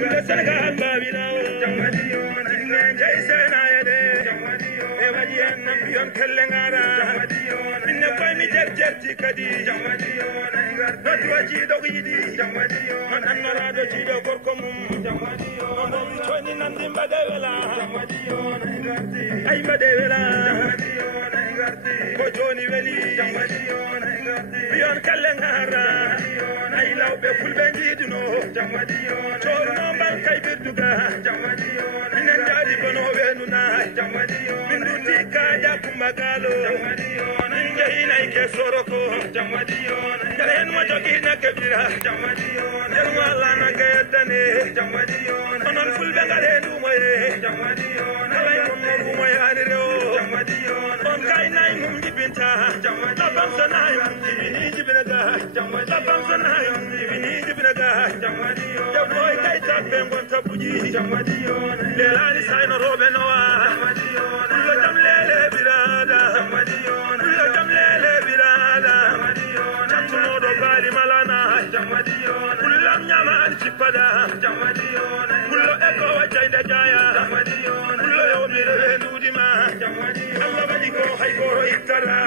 Senegal babina jaysena yade ewajen nambiyon kellengara inne koy mi jerti kadi doti waji dogo yidi man annara do jido gorko mum on mi choni nandi mbadewela ay mbadewela ko joni weli biyon kellengara ay lawbe fulbe jidino chorno mbal kay birduga inen jadi bono wenuna minduti kaja kumbagalo ninjahina ike soroko jaren mo jogina kebira den wala na gedane onon fulbe ngale dumoye kala yonno dumoye aniro on kay nay mum jibinta labam sanay mum jibini jibinaga labam sanay mum jibini jibinaga ya boy kay tabbe ngon tabuji lelani sayno robe nowa lo jam lele birada lo jam lele birada chatuno do bali malana kullam nyama an chipada kullo eko wajayda jaya kullo yo mire nudima Allah badi ko hay goro itara